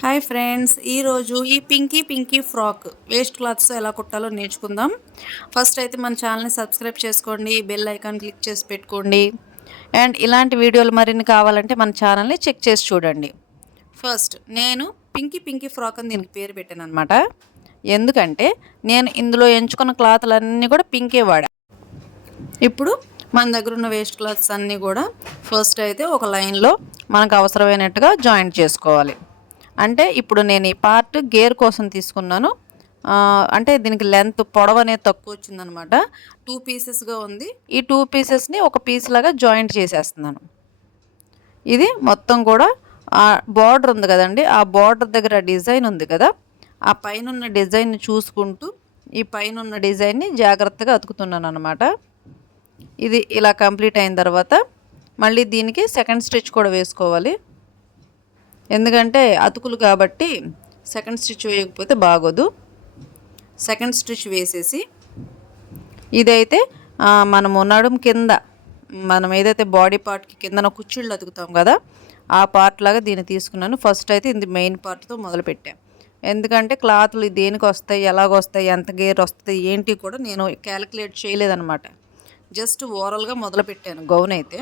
Hi friends, ఈరోజు ఈ Pinky frock waste clothes ఎలా కుట్టాలో నేర్చుకుందాం. ఫస్ట్ అయితే మన ఛానల్ని సబ్స్క్రైబ్ చేసుకోండి, బెల్ ఐకాన్ క్లిక్ చేసి పెట్టుకోండి. అండ్ ఇలాంటి వీడియోలు మరిన్ని కావాలంటే మన ఛానల్ని చెక్ చేసి చూడండి. ఫస్ట్ నేను పింకీ ఫ్రాక్ అని దీనికి పేరు పెట్టాను అనమాట. ఎందుకంటే నేను ఇందులో ఎంచుకున్న క్లాత్లన్నీ కూడా పింకే వాడా. ఇప్పుడు మన దగ్గర ఉన్న వేస్ట్ క్లాత్స్ అన్నీ కూడా ఫస్ట్ అయితే ఒక లైన్లో మనకు అవసరమైనట్టుగా జాయింట్ చేసుకోవాలి. అంటే ఇప్పుడు నేను ఈ పార్ట్ గేర్ కోసం తీసుకున్నాను. అంటే దీనికి లెంత్ పొడవు అనేది తక్కువ వచ్చిందనమాట. 2 పీసెస్గా ఉంది. ఈ 2 పీసెస్ని ఒక పీస్ లాగా జాయింట్ చేసేస్తున్నాను. ఇది మొత్తం కూడా ఆ బార్డర్ ఉంది కదండి, ఆ బార్డర్ దగ్గర డిజైన్ ఉంది కదా, ఆ పైన డిజైన్ని చూసుకుంటూ ఈ పైన డిజైన్ని జాగ్రత్తగా అతుకుతున్నాను అనమాట. ఇది ఇలా కంప్లీట్ అయిన తర్వాత మళ్ళీ దీనికి సెకండ్ స్టిచ్ కూడా వేసుకోవాలి. ఎందుకంటే అతుకులు కాబట్టి సెకండ్ స్టిచ్ వేయకపోతే బాగోదు. సెకండ్ స్టిచ్ వేసేసి ఇదైతే మనము నడుము కింద మనం ఏదైతే బాడీ పార్ట్కి కిందన కుచ్చిళ్ళు అతుకుతాం కదా, ఆ పార్ట్ లాగా దీన్ని తీసుకున్నాను. ఫస్ట్ అయితే ఇది మెయిన్ పార్ట్తో మొదలుపెట్టాను. ఎందుకంటే క్లాత్లు దేనికి వస్తాయి, ఎలాగొస్తాయి, ఎంత గేర్ వస్తుంది ఏంటి కూడా నేను క్యాలిక్యులేట్ చేయలేదన్నమాట. జస్ట్ ఓవరాల్గా మొదలుపెట్టాను గౌన్ అయితే.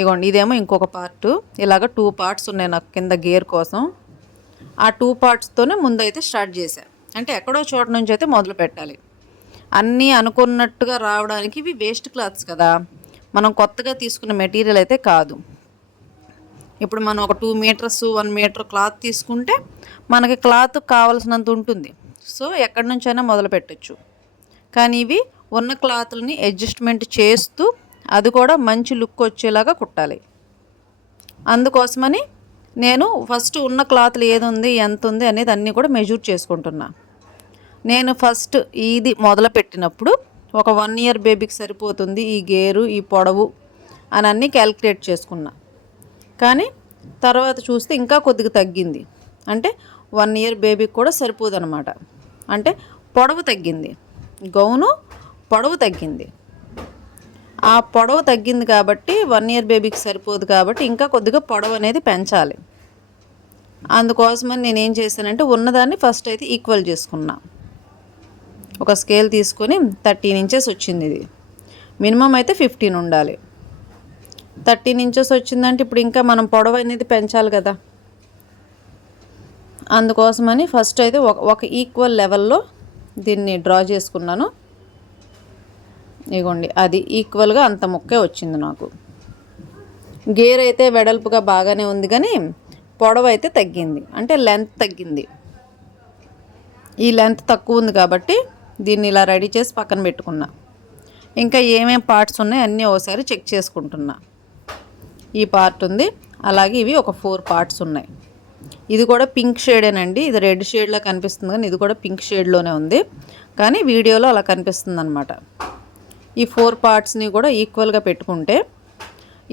ఇగోండి, ఇదేమో ఇంకొక పార్టు. ఇలాగ 2 పార్ట్స్ ఉన్నాయి నాకు కింద గేర్ కోసం. ఆ 2 పార్ట్స్తోనే ముందైతే స్టార్ట్ చేశాను. అంటే ఎక్కడో చోట నుంచి అయితే మొదలు పెట్టాలి. అన్నీ అనుకున్నట్టుగా రావడానికి ఇవి వేస్ట్ క్లాత్స్ కదా, మనం కొత్తగా తీసుకున్న మెటీరియల్ అయితే కాదు. ఇప్పుడు మనం ఒక 2 మీటర్స్ 1 మీటర్ క్లాత్ తీసుకుంటే మనకి క్లాత్ కావాల్సినంత ఉంటుంది. సో ఎక్కడి నుంచైనా మొదలు పెట్టచ్చు. కానీ ఇవి ఉన్న క్లాత్లని అడ్జస్ట్మెంట్ చేస్తూ అది కూడా మంచి లుక్ వచ్చేలాగా కుట్టాలి. అందుకోసమని నేను ఫస్ట్ ఉన్న క్లాత్లు ఏది ఉంది, ఎంత ఉంది అనేది అన్నీ కూడా మెజూర్ చేసుకుంటున్నా. నేను ఫస్ట్ ఇది మొదలు పెట్టినప్పుడు ఒక 1 ఇయర్ బేబీకి సరిపోతుంది ఈ గేరు, ఈ పొడవు అని అన్నీ క్యాలిక్యులేట్ చేసుకున్నా. కానీ తర్వాత చూస్తే ఇంకా కొద్దిగా తగ్గింది. అంటే 1 ఇయర్ బేబీకి కూడా సరిపోదు అనమాట. అంటే పొడవు తగ్గింది, గౌను పొడవు తగ్గింది. ఆ పొడవు తగ్గింది కాబట్టి 1 ఇయర్ బేబీకి సరిపోదు కాబట్టి ఇంకా కొద్దిగా పొడవు అనేది పెంచాలి. అందుకోసమని నేనేం చేశానంటే ఉన్నదాన్ని ఫస్ట్ అయితే ఈక్వల్ చేసుకున్నా. ఒక స్కేల్ తీసుకొని 13 ఇంచెస్ వచ్చింది. ఇది మినిమం అయితే 15 ఉండాలి. 13 ఇంచెస్ వచ్చిందంటే ఇప్పుడు ఇంకా మనం పొడవు అనేది పెంచాలి కదా. అందుకోసమని ఫస్ట్ అయితే ఒక ఈక్వల్ లెవెల్లో దీన్ని డ్రా చేసుకున్నాను. ఇగోండి, అది ఈక్వల్గా అంత ముక్కే వచ్చింది నాకు. గేర్ అయితే వెడల్పుగా బాగానే ఉంది, కానీ పొడవు అయితే తగ్గింది, అంటే లెంత్ తగ్గింది. ఈ లెంత్ తక్కువ ఉంది కాబట్టి దీన్ని ఇలా రెడీ చేసి పక్కన పెట్టుకున్నా. ఇంకా ఏమేం పార్ట్స్ ఉన్నాయి అన్నీ ఒకసారి చెక్ చేసుకుంటున్నా. ఈ పార్ట్ ఉంది, అలాగే ఇవి ఒక 4 పార్ట్స్ ఉన్నాయి. ఇది కూడా పింక్ షేడేనండి. ఇది రెడ్ షేడ్లా కనిపిస్తుంది కానీ ఇది కూడా పింక్ షేడ్లోనే ఉంది, కానీ వీడియోలో అలా కనిపిస్తుంది అనమాట. ఈ 4 పార్ట్స్ని కూడా ఈక్వల్గా పెట్టుకుంటే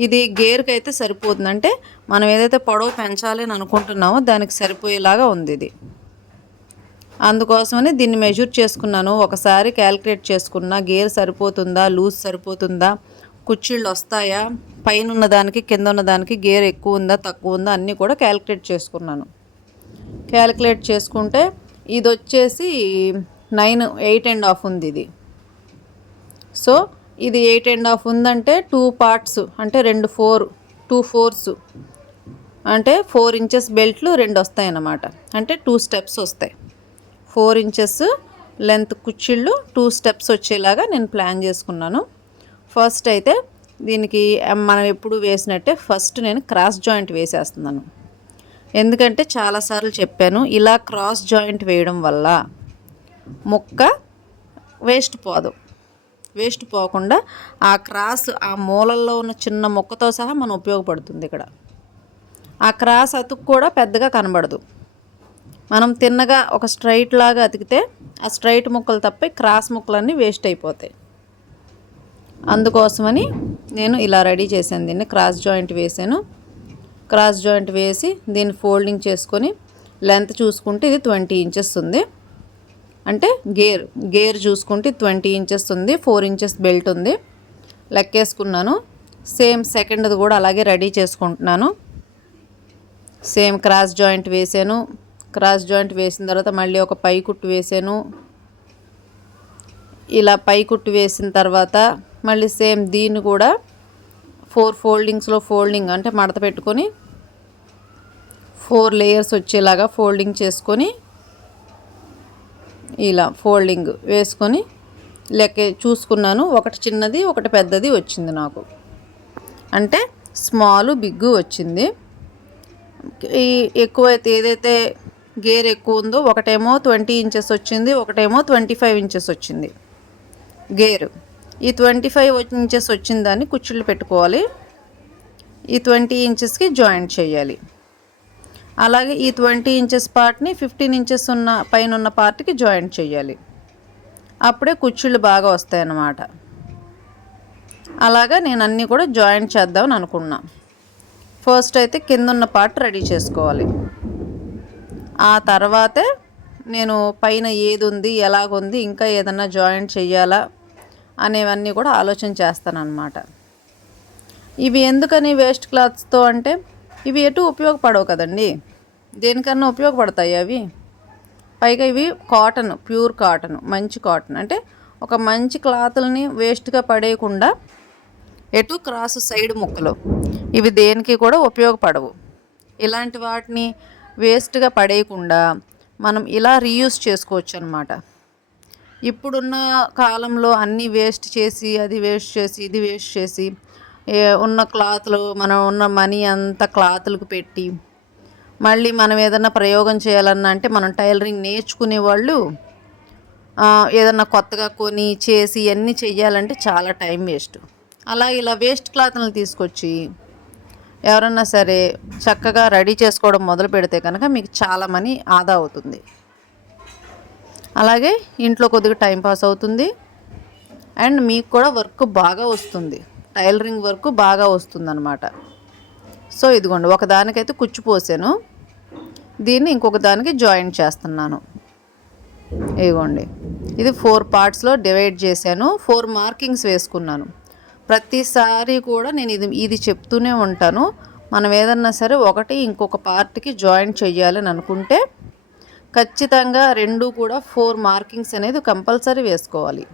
ఇది గేర్కి అయితే సరిపోతుంది. అంటే మనం ఏదైతే పొడవు పెంచాలి అని అనుకుంటున్నామో దానికి సరిపోయేలాగా ఉంది ఇది. అందుకోసమని దీన్ని మెజూర్ చేసుకున్నాను. ఒకసారి క్యాలిక్యులేట్ చేసుకున్నా, గేర్ సరిపోతుందా, లూజ్ సరిపోతుందా, కుచ్చిళ్ళు వస్తాయా, పైన ఉన్నదానికి కింద ఉన్నదానికి గేర్ ఎక్కువ ఉందా తక్కువ ఉందా అన్నీ కూడా క్యాలిక్యులేట్ చేసుకున్నాను. క్యాలిక్యులేట్ చేసుకుంటే ఇది వచ్చేసి 8.5 ఉంది ఇది. సో ఇది 8.5 ఉందంటే 2 పార్ట్స్ అంటే 2 ఫోర్స్ అంటే 4 ఇంచెస్ బెల్ట్లు 2 వస్తాయి అన్నమాట. అంటే 2 స్టెప్స్ వస్తాయి. 4 ఇంచెస్ లెంత్ కుచ్చిళ్ళు 2 స్టెప్స్ వచ్చేలాగా నేను ప్లాన్ చేసుకున్నాను. ఫస్ట్ అయితే దీనికి మనం ఎప్పుడు వేసినట్టే ఫస్ట్ నేను క్రాస్ జాయింట్ వేసేస్తున్నాను. ఎందుకంటే చాలాసార్లు చెప్పాను, ఇలా క్రాస్ జాయింట్ వేయడం వల్ల ముక్క వేస్ట్ పోకుండా ఆ క్రాస్ ఆ మూలల్లో ఉన్న చిన్న ముక్కతో సహా మనం ఉపయోగపడుతుంది. ఇక్కడ ఆ క్రాస్ అతుకు కూడా పెద్దగా కనబడదు. మనం తిన్నగా ఒక స్ట్రైట్ లాగా అతికితే ఆ స్ట్రైట్ ముక్కలు తప్ప క్రాస్ ముక్కలన్నీ వేస్ట్ అయిపోతాయి. అందుకోసమని నేను ఇలా రెడీ చేశాను. దీన్ని క్రాస్ జాయింట్ వేసాను. క్రాస్ జాయింట్ వేసి దీన్ని ఫోల్డింగ్ చేసుకొని లెంత్ చూసుకుంటే ఇది 20 ఇంచెస్ ఉంది. అంటే గేర్ చూసుకుంటే 20 ఇంచెస్ ఉంది, 4 ఇంచెస్ బెల్ట్ ఉంది, లెక్కేసుకున్నాను. సేమ్ సెకండ్ది కూడా అలాగే రెడీ చేసుకుంటున్నాను. సేమ్ క్రాస్ జాయింట్ వేసాను. క్రాస్ జాయింట్ వేసిన తర్వాత మళ్ళీ ఒక పై కుట్టు వేసాను. ఇలా పై కుట్టు వేసిన తర్వాత మళ్ళీ సేమ్ దీన్ని కూడా 4 ఫోల్డింగ్స్లో ఫోల్డింగ్ అంటే మడత పెట్టుకొని 4 లేయర్స్ వచ్చేలాగా ఫోల్డింగ్ చేసుకొని ఇలా ఫోల్డింగ్ వేసుకొని లెక్క చూసుకున్నాను. ఒకటి చిన్నది ఒకటి పెద్దది వచ్చింది నాకు, అంటే స్మాల్ బిగ్గు వచ్చింది. ఈ ఎక్కువైతే ఏదైతే గేర్ ఎక్కువ ఉందో ఒకటేమో 20 ఇంచెస్ వచ్చింది, ఒకటేమో 25 ఇంచెస్ వచ్చింది గేరు. ఈ 25 ఇంచెస్ వచ్చిన దాన్ని కుచ్చుళ్ళు పెట్టుకోవాలి. ఈ 20 ఇంచెస్కి జాయింట్ చేయాలి. అలాగే ఈ 20 ఇంచెస్ పార్ట్ని 15 ఇంచెస్ ఉన్న పైన ఉన్న పార్ట్కి జాయింట్ చేయాలి. అప్పుడే కుచ్చుళ్ళు బాగా వస్తాయన్నమాట. అలాగా నేను అన్నీ కూడా జాయింట్ చేద్దామని అనుకున్నా. ఫస్ట్ అయితే కింద ఉన్న పార్ట్ రెడీ చేసుకోవాలి. ఆ తర్వాతే నేను పైన ఏది ఉంది, ఎలాగుంది, ఇంకా ఏదన్నా జాయింట్ చెయ్యాలా అనేవన్నీ కూడా ఆలోచన చేస్తానన్నమాట. ఇవి ఎందుకని వేస్ట్ క్లాత్స్తో అంటే ఇవి ఎటు ఉపయోగపడవు కదండి, దేనికన్నా ఉపయోగపడతాయి అవి. పైగా ఇవి కాటన్, ప్యూర్ కాటన్, మంచి కాటన్, అంటే ఒక మంచి క్లాతుల్ని వేస్ట్గా పడేయకుండా ఎటు క్రాస్ సైడ్ ముక్కలు ఇవి దేనికి కూడా ఉపయోగపడవు. ఇలాంటి వాటిని వేస్ట్గా పడేయకుండా మనం ఇలా రీయూజ్ చేసుకోవచ్చు అన్నమాట. ఇప్పుడున్న కాలంలో అన్నీ వేస్ట్ చేసి, అది వేస్ట్ చేసి, ఇది వేస్ట్ చేసి, ఉన్న క్లాతులు, మనం ఉన్న మనీ అంతా క్లాతులకు పెట్టి మళ్ళీ మనం ఏదన్నా ప్రయోగం చేయాలన్నా అంటే మనం టైలరింగ్ నేర్చుకునే వాళ్ళు ఏదన్నా కొత్తగా కొని చేసి ఇవన్నీ చెయ్యాలంటే చాలా టైం వేస్ట్. అలా ఇలా వేస్ట్ క్లాత్లను తీసుకొచ్చి ఎవరన్నా సరే చక్కగా రెడీ చేసుకోవడం మొదలు పెడితే కనుక మీకు చాలా మనీ ఆదా అవుతుంది. అలాగే ఇంట్లో కొద్దిగా టైంపాస్ అవుతుంది అండ్ మీకు కూడా వర్క్ బాగా వస్తుంది, టైలరింగ్ వర్క్ బాగా వస్తుంది అన్నమాట. సో ఇదిగోండి, ఒకదానికైతే కుచ్చు పోసాను, దీన్ని ఇంకొక దానికి జాయింట్ చేస్తున్నాను. ఇదిగోండి, ఇది 4 పార్ట్స్లో డివైడ్ చేశాను. 4 మార్కింగ్స్ వేసుకున్నాను. ప్రతిసారి కూడా నేను ఇది చెప్తూనే ఉంటాను. మనం ఏదన్నా సరే ఒకటి ఇంకొక పార్ట్కి జాయింట్ చేయాలని అనుకుంటే ఖచ్చితంగా రెండు కూడా 4 మార్కింగ్స్ అనేది కంపల్సరీ వేసుకోవాలి.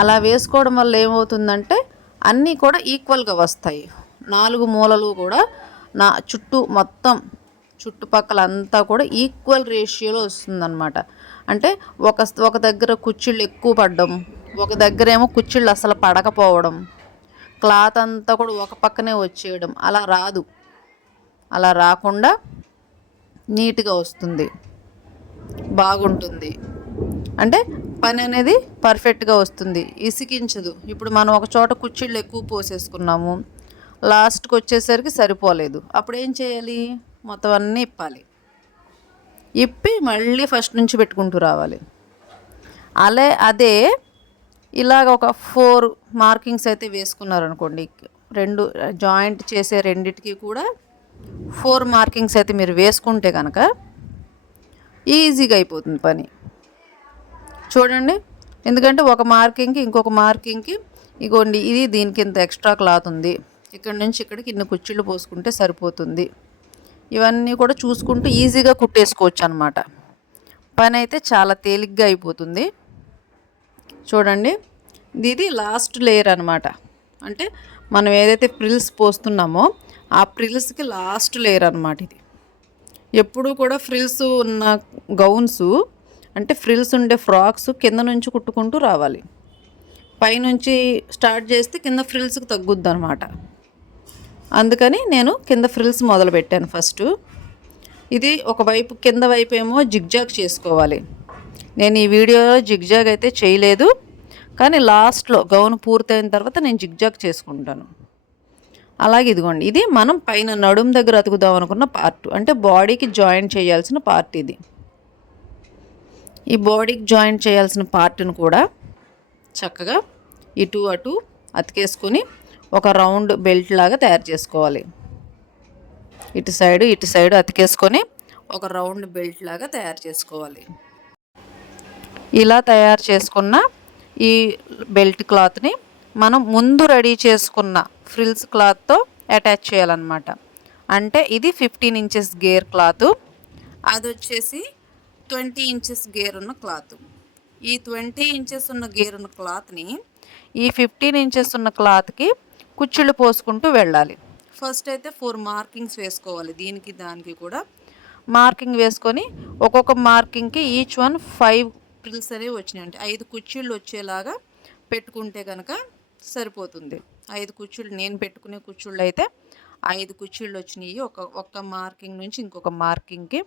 అలా వేసుకోవడం వల్ల ఏమవుతుందంటే అన్నీ కూడా ఈక్వల్గా వస్తాయి. 4 మూలలు కూడా నా మొత్తం చుట్టుపక్కల అంతా కూడా ఈక్వల్ రేషియోలో వస్తుందన్నమాట. అంటే ఒక దగ్గర కుచ్చిళ్ళు ఎక్కువ పడడం, ఒక దగ్గర ఏమో కుచ్చిళ్ళు అసలు పడకపోవడం, క్లాత్ అంతా కూడా ఒక పక్కనే వచ్చేయడం అలా రాదు. అలా రాకుండా నీట్గా వస్తుంది, బాగుంటుంది. అంటే పని అనేది పర్ఫెక్ట్గా వస్తుంది, ఇసికించదు. ఇప్పుడు మనం ఒక చోట కుచ్చిళ్ళు ఎక్కువ పోసేసుకున్నాము, లాస్ట్కి వచ్చేసరికి సరిపోలేదు, అప్పుడు ఏం చేయాలి, మొత్తం అన్నీ ఇప్పాలి. ఇప్పి మళ్ళీ ఫస్ట్ నుంచి పెట్టుకుంటూ రావాలి. అదే ఇలాగ ఒక 4 మార్కింగ్స్ అయితే వేసుకున్నారనుకోండి, రెండు జాయింట్ చేసే రెండిటికి కూడా 4 మార్కింగ్స్ అయితే మీరు వేసుకుంటే కనుక ఈజీగా అయిపోతుంది పని. చూడండి, ఎందుకంటే ఒక మార్కింగ్కి ఇంకొక మార్కింగ్కి ఇగోండి, ఇది దీనికి ఇంత ఎక్స్ట్రా క్లాత్ ఉంది, ఇక్కడ నుంచి ఇక్కడికి ఇన్ని కుచ్చిళ్ళు పోసుకుంటే సరిపోతుంది. ఇవన్నీ కూడా చూసుకుంటూ ఈజీగా కుట్టేసుకోవచ్చు అన్నమాట. పని అయితే చాలా తేలిగ్గా అయిపోతుంది. చూడండి, ఇది లాస్ట్ లేయర్ అనమాట. అంటే మనం ఏదైతే ఫ్రిల్స్ పోస్తున్నామో ఆ ఫ్రిల్స్కి లాస్ట్ లేయర్ అనమాట ఇది. ఎప్పుడూ కూడా ఫ్రిల్స్ ఉన్న గౌన్స్, అంటే ఫ్రిల్స్ ఉండే ఫ్రాక్స్ కింద నుంచి కుట్టుకుంటూ రావాలి. పైనుంచి స్టార్ట్ చేస్తే కింద ఫ్రిల్స్కి తగ్గుద్ది అనమాట. అందుకని నేను కింద ఫ్రిల్స్ మొదలు పెట్టాను ఫస్ట్. ఇది ఒకవైపు కింద వైపు ఏమో జిగ్జాగ్ చేసుకోవాలి. నేను ఈ వీడియోలో జిగ్జాగ్ అయితే చేయలేదు, కానీ లాస్ట్లో గౌన్ పూర్తయిన తర్వాత నేను జిగ్జాగ్ చేసుకుంటాను. అలాగే ఇదిగోండి, ఇది మనం పైన నడుము దగ్గర అతుకుదాం అనుకున్న పార్ట్, అంటే బాడీకి జాయింట్ చేయాల్సిన పార్ట్ ఇది. ఈ బాడీకి జాయింట్ చేయాల్సిన పార్ట్ను కూడా చక్కగా ఇటు అటు అతికేసుకొని ఒక రౌండ్ బెల్ట్ లాగా తయారు చేసుకోవాలి. ఇటు సైడు అతికేసుకొని ఒక రౌండ్ బెల్ట్ లాగా తయారు చేసుకోవాలి. ఇలా తయారు చేసుకున్న ఈ బెల్ట్ క్లాత్ని మనం ముందు రెడీ చేసుకున్న ఫ్రిల్స్ క్లాత్తో అటాచ్ చేయాలన్నమాట. అంటే ఇది 15 ఇంచెస్ గేర్ క్లాత్, అది వచ్చేసి 20 ఇంచెస్ గేర్ ఉన్న క్లాత్. ఈ 20 ఇంచెస్ ఉన్న గేర్ ఉన్న క్లాత్ని ఈ 15 ఇంచెస్ ఉన్న క్లాత్కి కుచ్చుళ్ళు పోసుకుంటూ వెళ్ళాలి. ఫస్ట్ అయితే 4 మార్కింగ్స్ వేసుకోవాలి. దీనికి దానికి కూడా మార్కింగ్ వేసుకొని ఒక్కొక్క మార్కింగ్కి ఈచ్ వన్ 5 ప్రిల్స్ అనేవి వచ్చినాయి. అంటే 5 కుచ్చిళ్ళు వచ్చేలాగా పెట్టుకుంటే కనుక సరిపోతుంది. 5 కుచ్చిళ్ళు, నేను పెట్టుకునే కుచ్చిళ్ళు అయితే 5 కుచ్చిళ్ళు వచ్చినాయి. ఒక్క మార్కింగ్ నుంచి ఇంకొక మార్కింగ్కి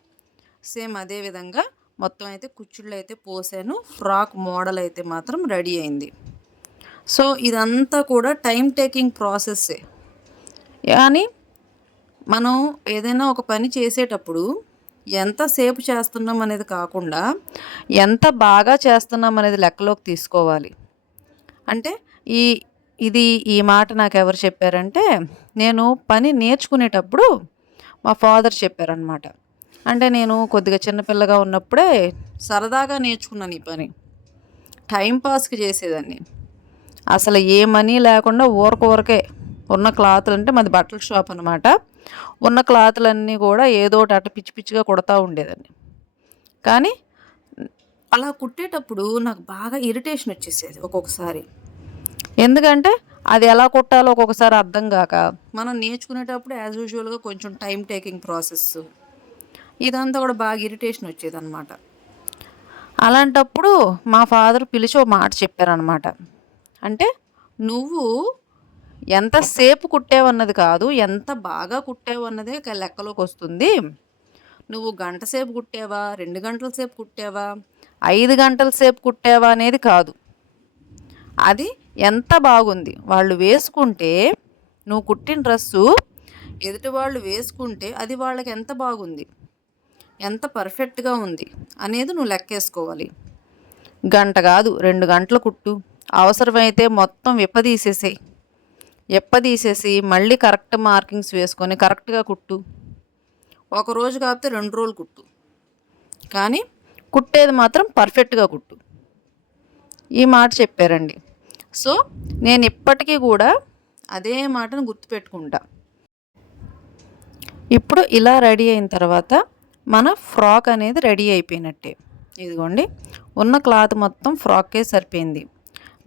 సేమ్ అదే విధంగా మొత్తం అయితే కుచ్చిళ్ళు అయితే పోసాను. ఫ్రాక్ మోడల్ అయితే మాత్రం రెడీ అయింది. సో ఇదంతా కూడా టైం టేకింగ్ ప్రాసెస్సే. కానీ మనం ఏదైనా ఒక పని చేసేటప్పుడు ఎంతసేపు చేస్తున్నాం అనేది కాకుండా ఎంత బాగా చేస్తున్నాం అనేది లెక్కలోకి తీసుకోవాలి. అంటే ఈ మాట నాకు ఎవరు చెప్పారంటే, నేను పని నేర్చుకునేటప్పుడు మా ఫాదర్ చెప్పారనమాట. అంటే నేను కొద్దిగా చిన్నపిల్లగా ఉన్నప్పుడే సరదాగా నేర్చుకున్నాను ఈ పని. టైంపాస్కి చేసేదాన్ని. అసలు ఏ మనీ లేకుండా ఊరకే ఉన్న క్లాతులు, అంటే మాది బట్టల షాప్ అనమాట, ఉన్న క్లాతులన్నీ కూడా ఏదో ఒకటి అట్ట పిచ్చి పిచ్చిగా కుడతా ఉండేదాన్ని. కానీ అలా కుట్టేటప్పుడు నాకు బాగా ఇరిటేషన్ వచ్చేసేది ఒక్కొక్కసారి. ఎందుకంటే అది ఎలా కుట్టాలో ఒక్కొక్కసారి అర్థం కాక, మనం నేర్చుకునేటప్పుడు యాజ్ యూజువల్గా కొంచెం టైం టేకింగ్ ప్రాసెస్, ఇదంతా కూడా బాగా ఇరిటేషన్ వచ్చేదన్నమాట. అలాంటప్పుడు మా ఫాదర్ పిలిచి ఒక మాట చెప్పారనమాట. అంటే నువ్వు ఎంతసేపు కుట్టావన్నది కాదు, ఎంత బాగా కుట్టావన్నదే లెక్కలోకి వస్తుంది. నువ్వు గంట సేపు కుట్టావా, 2 గంటల సేపు కుట్టావా, 5 గంటల సేపు కుట్టావా అనేది కాదు. అది ఎంత బాగుంది, వాళ్ళు వేసుకుంటే, నువ్వు కుట్టిన డ్రెస్సు ఎదుటి వాళ్ళు వేసుకుంటే అది వాళ్ళకి ఎంత బాగుంది, ఎంత పర్ఫెక్ట్గా ఉంది అనేది నువ్వు లెక్కేసుకోవాలి. గంట కాదు 2 గంటలు కుట్టు, అవసరమైతే మొత్తం ఎప్పదీసేసి మళ్ళీ కరెక్ట్ మార్కింగ్స్ వేసుకొని కరెక్ట్గా కుట్టు. ఒకరోజు కాకపోతే 2 రోజులు కుట్టు, కానీ కుట్టేది మాత్రం పర్ఫెక్ట్గా కుట్టు. ఈ మాట చెప్పారండి. సో నేను ఇప్పటికీ కూడా అదే మాటను గుర్తుపెట్టుకుంటా. ఇప్పుడు ఇలా రెడీ అయిన తర్వాత మన ఫ్రాక్ అనేది రెడీ అయిపోయినట్టే. ఇదిగోండి, ఉన్న క్లాత్ మొత్తం ఫ్రాక్కే సరిపోయింది.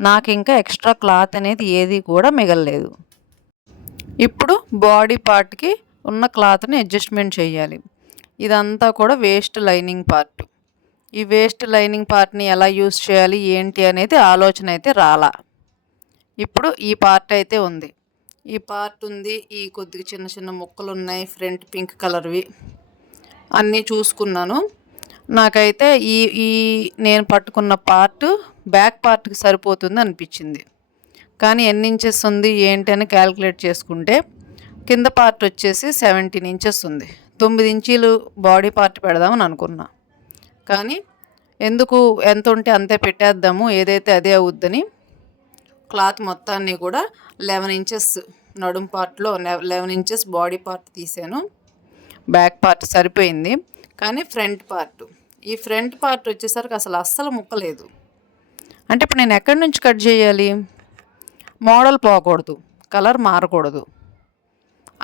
నాకు ఇంకా ఎక్స్ట్రా క్లాత్ అనేది ఏది కూడా మిగలలేదు. ఇప్పుడు బాడీ పార్ట్కి ఉన్న క్లాత్ని అడ్జస్ట్మెంట్ చేయాలి. ఇదంతా కూడా వేస్ట్ లైనింగ్ పార్ట్. ఈ వేస్ట్ లైనింగ్ పార్ట్ని ఎలా యూస్ చేయాలి ఏంటి అనేది ఆలోచన అయితే రాలా. ఇప్పుడు ఈ పార్ట్ అయితే ఉంది, ఈ పార్ట్ ఉంది, ఈ కొద్దిగా చిన్న చిన్న ముక్కలు ఉన్నాయి, ఫ్రంట్ పింక్ కలర్వి అన్నీ చూసుకున్నాను. నాకైతే ఈ నేను పట్టుకున్న పార్ట్ బ్యాక్ పార్ట్కి సరిపోతుంది అనిపించింది. కానీ ఎన్ని ఇంచెస్ ఉంది ఏంటి అని క్యాలిక్యులేట్ చేసుకుంటే కింద పార్ట్ వచ్చేసి 17 ఇంచెస్ ఉంది. 9 ఇంచీలు బాడీ పార్ట్ పెడదామని అనుకున్నా. కానీ ఎందుకు, ఎంత ఉంటే అంతే పెట్టేద్దాము, ఏదైతే అదే అవుద్దని క్లాత్ మొత్తాన్ని కూడా 11 ఇంచెస్ నడుం పార్ట్లో 11 ఇంచెస్ బాడీ పార్ట్ తీసాను. బ్యాక్ పార్ట్ సరిపోయింది. కానీ ఈ ఫ్రంట్ పార్ట్ వచ్చేసరికి అస్సలు ముక్కలేదు. అంటే ఇప్పుడు నేను ఎక్కడి నుంచి కట్ చేయాలి? మోడల్ పోకూడదు, కలర్ మారకూడదు,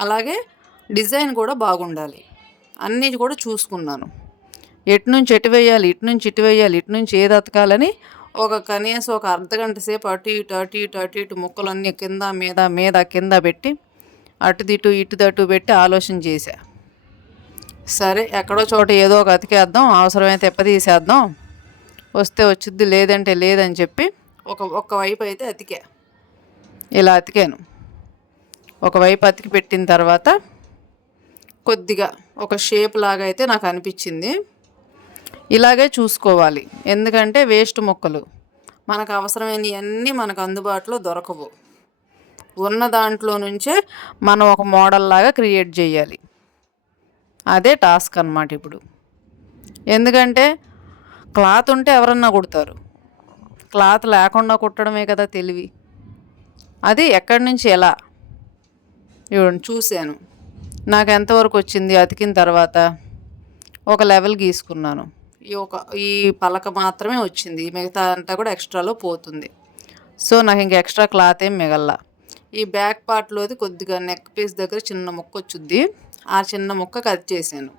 అలాగే డిజైన్ కూడా బాగుండాలి. అన్నీ కూడా చూసుకున్నాను. ఎటు నుంచి ఎటు వేయాలి, ఇటు నుంచి ఇటు వేయాలి, ఇటు నుంచి ఏది అతకాలని కనీసం ఒక అర్ధగంట సేపు అటు ఇటు ముక్కలన్నీ కింద మీద కింద పెట్టి ఇటు పెట్టి ఆలోచన చేశా. సరే ఎక్కడో చోట ఏదో ఒక అతికేద్దాం, అవసరమైతే తీసేద్దాం, వస్తే వచ్చుద్ది లేదంటే లేదని చెప్పి ఒకవైపు అయితే ఇలా అతికాను. ఒకవైపు అతికి పెట్టిన తర్వాత కొద్దిగా ఒక షేప్ లాగా అయితే నాకు అనిపించింది. ఇలాగే చూసుకోవాలి, ఎందుకంటే వేస్ట్ ముక్కలు మనకు అవసరమైనవన్నీ మనకు అందుబాటులో దొరకవు. ఉన్న దాంట్లో నుంచే మనం ఒక మోడల్ లాగా క్రియేట్ చేయాలి. అదే టాస్క్ అన్నమాట ఇప్పుడు. ఎందుకంటే క్లాత్ ఉంటే ఎవరన్నా కుడతారు, క్లాత్ లేకుండా కుట్టడమే కదా తెలివి. అది ఎక్కడి నుంచి ఎలా చూశాను. నాకు ఎంతవరకు వచ్చింది, అతికిన తర్వాత ఒక లెవెల్ గీసుకున్నాను. ఈ పలక మాత్రమే వచ్చింది, మిగతా అంతా కూడా ఎక్స్ట్రాలో పోతుంది. సో నాకు ఇంకా ఎక్స్ట్రా క్లాత్ ఏం మిగల్లా. ఈ బ్యాక్ పార్ట్లోది కొద్దిగా నెక్ పీస్ దగ్గర చిన్న ముక్క వచ్చుద్ది, ఆ చిన్న ముక్క కట్ చేశాను.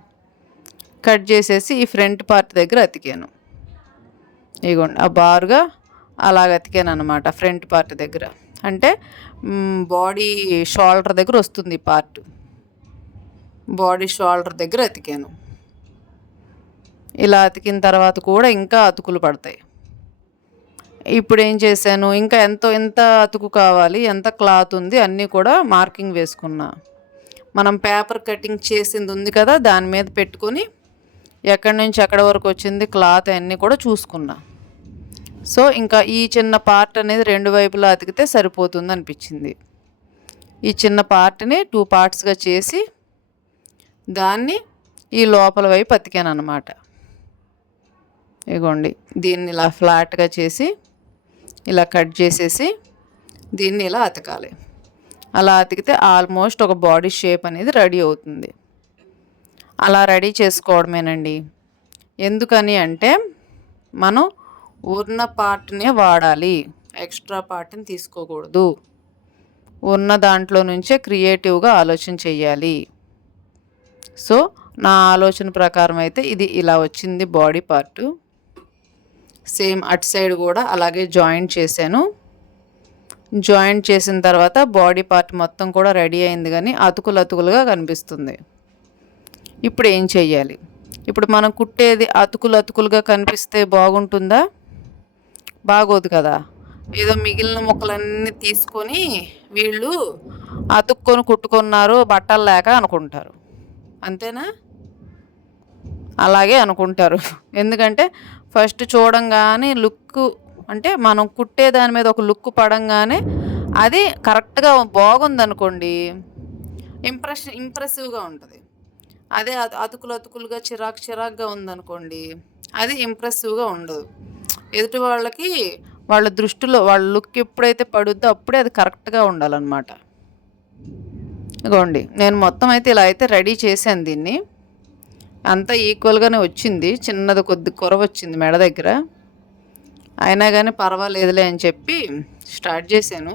కట్ చేసేసి ఈ ఫ్రంట్ పార్ట్ దగ్గర అతికాను. ఇగోండి ఆ బారుగా అలాగ అతికాను అనమాట. ఫ్రంట్ పార్ట్ దగ్గర అంటే బాడీ షోల్డర్ దగ్గర వస్తుంది ఈ పార్ట్. బాడీ షోల్డర్ దగ్గర అతికాను. ఇలా అతికిన తర్వాత కూడా ఇంకా అతుకులు పడతాయి. ఇప్పుడు ఏం చేశాను, ఇంకా ఎంత అతుకు కావాలి, ఎంత క్లాత్ ఉంది అన్నీ కూడా మార్కింగ్ వేసుకున్నా. మనం పేపర్ కటింగ్ చేసింది ఉంది కదా, దాని మీద పెట్టుకొని ఎక్కడి నుంచి ఎక్కడి వరకు వచ్చింది క్లాత్ అన్నీ కూడా చూసుకున్నా. సో ఇంకా ఈ చిన్న పార్ట్ అనేది 2 వైపులా అతికితే సరిపోతుంది అనిపించింది. ఈ చిన్న పార్ట్ని 2 పార్ట్స్గా చేసి దాన్ని ఈ లోపల వైపు అతికాను అనమాట. ఇగోండి దీన్ని ఇలా ఫ్లాట్గా చేసి ఇలా కట్ చేసేసి దీన్ని ఇలా అతకాలి. అలా అతికితే ఆల్మోస్ట్ ఒక బాడీ షేప్ అనేది రెడీ అవుతుంది. అలా రెడీ చేసుకోవడమేనండి. ఎందుకని అంటే మనం ఉన్న పార్ట్నే వాడాలి, ఎక్స్ట్రా పార్ట్ని తీసుకోకూడదు. ఉన్న దాంట్లో నుంచే క్రియేటివ్గా ఆలోచన చెయ్యాలి. సో నా ఆలోచన ప్రకారం అయితే ఇది ఇలా వచ్చింది బాడీ పార్టు. సేమ్ అటు సైడ్ కూడా అలాగే జాయింట్ చేశాను. జాయింట్ చేసిన తర్వాత బాడీ పార్ట్ మొత్తం కూడా రెడీ అయింది, కానీ అతుకులుగా కనిపిస్తుంది. ఇప్పుడు ఏం చెయ్యాలి? ఇప్పుడు మనం కుట్టేది అతుకులుగా కనిపిస్తే బాగుంటుందా? బాగోదు కదా. ఏదో మిగిలిన ముక్కలన్నీ తీసుకొని వీళ్ళు అతుక్కొని కుట్టుకున్నారు బట్టలు లేక అనుకుంటారు. అంతేనా? అలాగే అనుకుంటారు. ఎందుకంటే ఫస్ట్ చూడంగానే లుక్, అంటే మనం కుట్టే దాని మీద ఒక లుక్ పడంగానే అది కరెక్ట్గా బాగుందనుకోండి, ఇంప్రెసివ్గా ఉంటుంది. అదే అతుకులుగా చిరాకుగా ఉందనుకోండి, అది ఇంప్రెసివ్గా ఉండదు. ఎదుటి వాళ్ళకి వాళ్ళ దృష్టిలో వాళ్ళ లుక్ ఎప్పుడైతే పడుద్దో అప్పుడే అది కరెక్ట్గా ఉండాలన్నమాట. ఇగోండి నేను మొత్తం అయితే ఇలా అయితే రెడీ చేశాను. దీన్ని అంతా ఈక్వల్గానే వచ్చింది. చిన్నది కొద్ది కొరవ వచ్చింది మెడ దగ్గర, అయినా కానీ పర్వాలేదులే అని చెప్పి స్టార్ట్ చేశాను.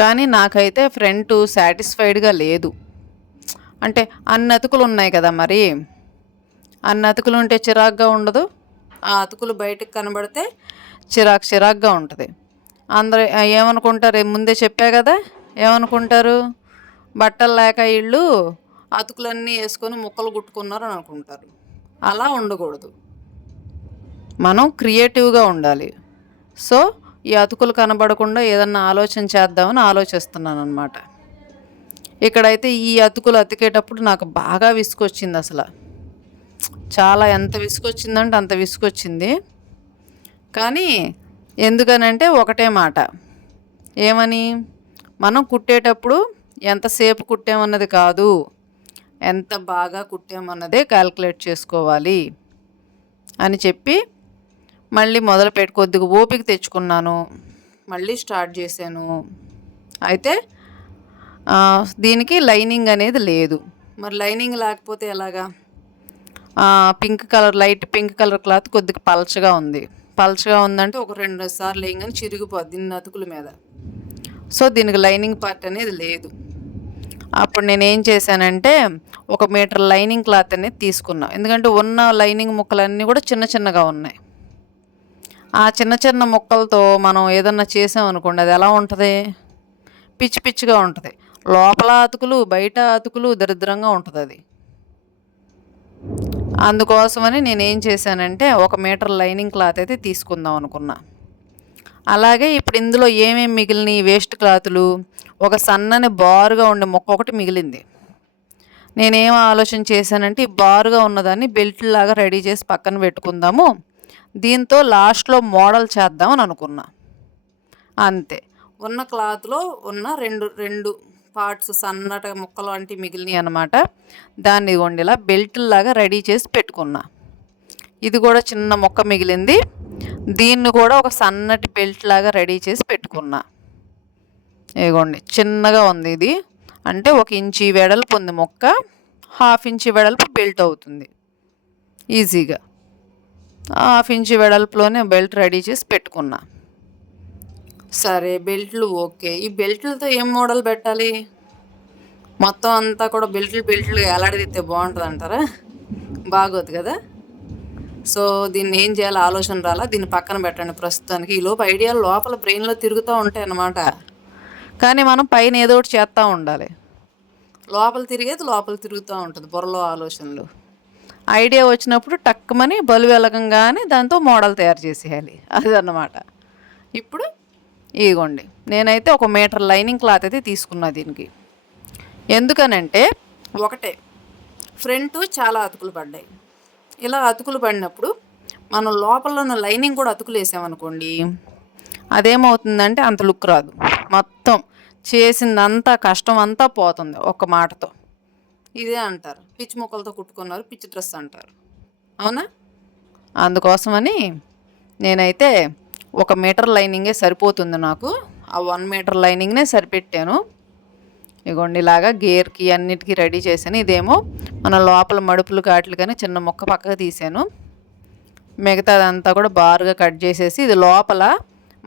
కానీ నాకైతే ఫ్రంట్ సాటిస్ఫైడ్గా లేదు. అంటే అన్ని అతుకులు ఉన్నాయి కదా, మరి అన్ని అతుకులు ఉంటే చిరాగ్గా ఉండదు. ఆ అతుకులు బయటకు కనబడితే చిరాగ్గా ఉంటుంది. అందరూ ఏమనుకుంటారు, ముందే చెప్పా కదా, ఏమనుకుంటారు, బట్టలు లేక వీళ్ళు అతుకులన్నీ వేసుకొని ముక్కలు కుట్టుకున్నారు అని అనుకుంటారు. అలా ఉండకూడదు, మనం క్రియేటివ్గా ఉండాలి. సో ఈ అతుకులు కనబడకుండా ఏదన్నా ఆలోచన చేద్దామని ఆలోచిస్తున్నాను అనమాట. ఇక్కడైతే ఈ అతుకులు అతికేటప్పుడు నాకు బాగా విసుకొచ్చింది. అసలు చాలా, ఎంత విసుకొచ్చిందంటే అంత విసుకొచ్చింది. కానీ ఎందుకనంటే ఒకటే మాట, ఏమని, మనం కుట్టేటప్పుడు ఎంతసేపు కుట్టామన్నది కాదు, ఎంత బాగా కుట్టామన్నదే క్యాల్కులేట్ చేసుకోవాలి అని చెప్పి మళ్ళీ మొదలుపెట్టి కొద్దిగా ఓపిక తెచ్చుకున్నాను. మళ్ళీ స్టార్ట్ చేశాను. అయితే దీనికి లైనింగ్ అనేది లేదు. మరి లైనింగ్ లేకపోతే ఎలాగా? Pink colour, light pink colour cloth కొద్దిగా పల్చగా ఉంది. పల్చగా ఉందంటే ఒక 2 సార్లు వేయగానే చిరిగిపోద్ది దీన్ని అతుకుల మీద. సో దీనికి లైనింగ్ పార్ట్ అనేది లేదు. అప్పుడు నేను ఏం చేశానంటే 1 మీటర్ లైనింగ్ క్లాత్ అనేది తీసుకున్నా. ఎందుకంటే ఉన్న లైనింగ్ ముక్కలన్నీ కూడా చిన్నగా ఉన్నాయి. ఆ చిన్న ముక్కలతో మనం ఏదన్నా చేసామనుకోండి, అది ఎలా ఉంటుంది, పిచ్చిగా ఉంటుంది. లోపల అతుకులు బయట అతుకులు దరిద్రంగా ఉంటుంది అది. అందుకోసమని నేనేం చేశానంటే 1 మీటర్ లైనింగ్ క్లాత్ అయితే తీసుకుందాం అనుకున్నా. అలాగే ఇప్పుడు ఇందులో ఏమేమి మిగిలినాయి వేస్ట్ క్లాతులు, ఒక సన్నని బారుగా ఉండే ముక్క ఒకటి మిగిలింది. నేనేం ఆలోచన చేశానంటే ఈ బారుగా ఉన్నదాన్ని బెల్ట్ లాగా రెడీ చేసి పక్కన పెట్టుకుందాము, దీంతో లాస్ట్లో మోడల్ చేద్దామని అనుకున్నా. అంతే, ఉన్న క్లాత్లో ఉన్న రెండు పార్ట్స్ సన్నట ముక్కలు అంటే మిగిలినాయి అనమాట. దాన్ని ఇలా బెల్ట్లాగా రెడీ చేసి పెట్టుకున్నా. ఇది కూడా చిన్న ముక్క మిగిలింది, దీన్ని కూడా ఒక సన్నటి బెల్ట్ లాగా రెడీ చేసి పెట్టుకున్నా. ఇదిగోండి చిన్నగా ఉంది ఇది, అంటే 1 ఇంచి వెడల్పు ఉంది ముక్క, 1/2 ఇంచి వెడల్పు బెల్ట్ అవుతుంది ఈజీగా. 1/2 ఇంచి వెడల్పులోనే బెల్ట్ రెడీ చేసి పెట్టుకున్నా. సరే బెల్ట్లు ఓకే, ఈ బెల్ట్లతో ఏం మోడల్ పెట్టాలి? మొత్తం అంతా కూడా బెల్ట్లు ఎలాడదీస్తే బాగుంటుందంటారా? బాగోదు కదా! సో, దీన్ని ఏం చేయాలో ఆలోచన రాలా. దీన్ని పక్కన పెట్టండి ప్రస్తుతానికి. ఈలోపు ఐడియాలు లోపల బ్రెయిన్‌లో తిరుగుతా ఉంటాయన్నమాట. కానీ మనం పైన ఏదో ఒకటి చేస్తా ఉండాలి. లోపల తిరిగేది లోపల తిరుగుతూ ఉంటుంది బుర్రలో ఆలోచనలు. ఐడియా వచ్చినప్పుడు టక్కుమని బల్బు వెలగంగానే దాంతో మోడల్ తయారు చేసేయాలి. అదన్నమాట. ఇప్పుడు ఇదిగోండి. నేనైతే 1 మీటర్ లైనింగ్ క్లాత్ అయితే తీసుకున్నా దీనికి. ఎందుకనంటే ఒకటే ఫ్రంట్ చాలా అతుకులు పడ్డాయి. ఇలా అతుకులు పడినప్పుడు మనం లోపల ఉన్న లైనింగ్ కూడా అతుకులు వేసామనుకోండి, అదేమవుతుందంటే అంత లుక్ రాదు. మొత్తం చేసిందంతా కష్టం అంతా పోతుంది ఒక్క మాటతో. ఇదే అంటారు పిచ్చి ముక్కలతో కుట్టుకున్నారు పిచ్చి డ్రెస్ అంటారు. అవునా? అందుకోసమని నేనైతే 1 మీటర్ లైనింగే సరిపోతుంది నాకు. ఆ 1 మీటర్ లైనింగ్నే సరిపెట్టాను. ఇగోండి ఇలాగా గేర్కి అన్నిటికీ రెడీ చేశాను. ఇదేమో మన లోపల మడుపులు కాట్లకని చిన్న ముక్క పక్కకు తీసాను. మిగతాదంతా కూడా బారుగా కట్ చేసేసి ఇది లోపల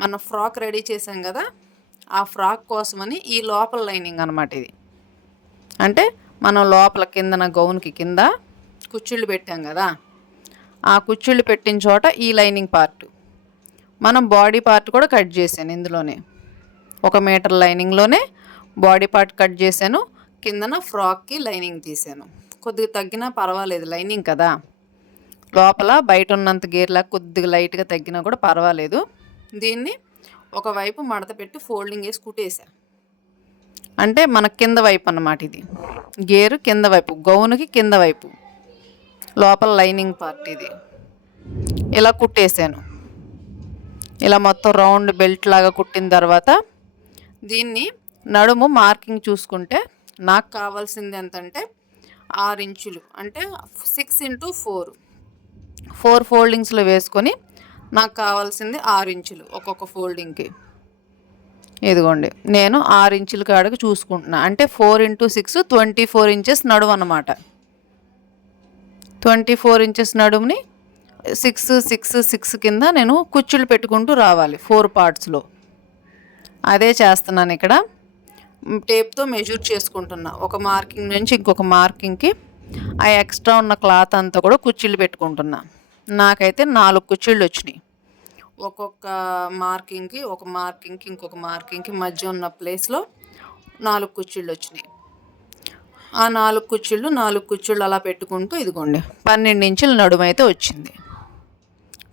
మన ఫ్రాక్ రెడీ చేసాం కదా, ఆ ఫ్రాక్ కోసమని ఈ లోపల లైనింగ్ అనమాట ఇది. అంటే మనం లోపల కిందన గౌన్కి కింద కుచ్చిళ్ళు పెట్టాం కదా, ఆ కుచ్చిళ్ళు పెట్టిన చోట ఈ లైనింగ్ పార్ట్ మనం బాడీ పార్ట్ కూడా కట్ చేశాను. ఇందులోనే 1 మీటర్ లైనింగ్లోనే బాడీ పార్ట్ కట్ చేశాను. కిందన ఫ్రాక్కి లైనింగ్ తీసాను. కొద్దిగా తగ్గినా పర్వాలేదు లైనింగ్ కదా, లోపల బయట ఉన్నంత గేర్లా కొద్దిగా లైట్గా తగ్గినా కూడా పర్వాలేదు. దీన్ని ఒకవైపు మడత పెట్టి ఫోల్డింగ్ వేసి కుట్టేసా. అంటే మన కింద వైపు అన్నమాట ఇది. గేరు కింద వైపు, గౌన్కి కింద వైపు లోపల లైనింగ్ పార్ట్ ఇది. ఇలా కుట్టేసాను. ఇలా మొత్తం రౌండ్ బెల్ట్ లాగా కుట్టిన తర్వాత దీన్ని నడుము మార్కింగ్ చూసుకుంటే నాకు కావాల్సింది ఎంతంటే 6 ఇంచులు, అంటే 6 ఇంటూ 4 ఫోల్డింగ్స్లో వేసుకొని నాకు కావాల్సింది 6 ఇంచులు ఒక్కొక్క ఫోల్డింగ్కి. ఇదిగోండి నేను 6 ఇంచుల కాడకు చూసుకుంటున్నా. అంటే 4 ఇంటూ 6 24 ఇంచెస్ నడుము అన్నమాట. 24 ఇంచెస్ నడుముని 6 కింద నేను కుచ్చుళ్ళు పెట్టుకుంటూ రావాలి 4 పార్ట్స్లో. అదే చేస్తున్నాను ఇక్కడ. టేప్తో మెజూర్ చేసుకుంటున్నా. ఒక మార్కింగ్ నుంచి ఇంకొక మార్కింగ్కి ఆ ఎక్స్ట్రా ఉన్న క్లాత్ అంతా కూడా కుచ్చిళ్ళు పెట్టుకుంటున్నా. నాకైతే 4 కుచ్చిళ్ళు వచ్చినాయి. ఒక్కొక్క మార్కింగ్కి ఇంకొక మార్కింగ్కి మధ్య ఉన్న ప్లేస్లో 4 కుచ్చిళ్ళు వచ్చినాయి. ఆ 4 కుచ్చిళ్ళు అలా పెట్టుకుంటూ ఇదిగోండి 12 ఇంచుల నడుము అయితే వచ్చింది.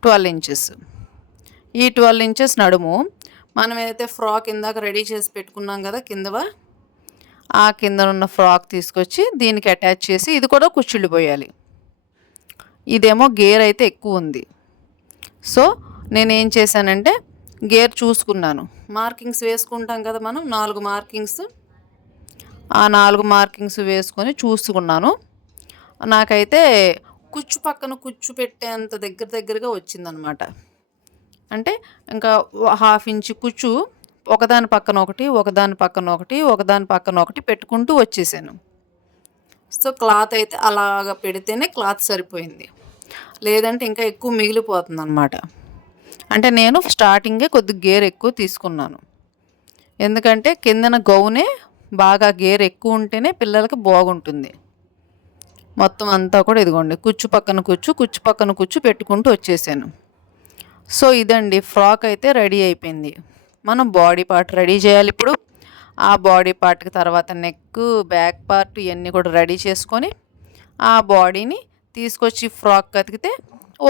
12 ఇంచెస్. ఈ 12 ఇంచెస్ నడుము మనం ఏదైతే ఫ్రాక్ ఇందాక రెడీ చేసి పెట్టుకున్నాం కదా కిందవా, ఆ కింద ఉన్న ఫ్రాక్ తీసుకొచ్చి దీనికి అటాచ్ చేసి ఇది కూడా కుచ్చిళ్ళు పోయాలి. ఇదేమో గేర్ అయితే ఎక్కువ ఉంది. సో నేనేం చేశానంటే గేర్ చూసుకున్నాను. మార్కింగ్స్ వేసుకుంటాం కదా మనం 4 మార్కింగ్స్. ఆ 4 మార్కింగ్స్ వేసుకొని చూసుకున్నాను. నాకైతే కుచ్చు పక్కన కుచ్చు పెట్టేంత దగ్గరగా వచ్చిందనమాట. అంటే ఇంకా 1/2 ఇంచు కుచ్చు ఒకదాని పక్కన ఒకటి పెట్టుకుంటూ వచ్చేసాను. సో క్లాత్ అయితే అలాగ పెడితేనే క్లాత్ సరిపోయింది. లేదంటే ఇంకా ఎక్కువ మిగిలిపోతుంది అనమాట. అంటే నేను స్టార్టింగే కొద్దిగా గేర్ ఎక్కువ తీసుకున్నాను. ఎందుకంటే కిందన గౌనే బాగా గేర్ ఎక్కువ ఉంటేనే పిల్లలకి బాగుంటుంది. మొత్తం అంతా కూడా ఇదిగోండి కుచ్చు పక్కన కుచ్చు పెట్టుకుంటూ వచ్చేసాను. సో ఇదండి ఫ్రాక్ అయితే రెడీ అయిపోయింది. మనం బాడీ పార్ట్ రెడీ చేయాలి ఇప్పుడు. ఆ బాడీ పార్ట్కి తర్వాత నెక్, బ్యాక్ పార్ట్ ఇవన్నీ కూడా రెడీ చేసుకొని ఆ బాడీని తీసుకొచ్చి ఫ్రాక్ కతికితే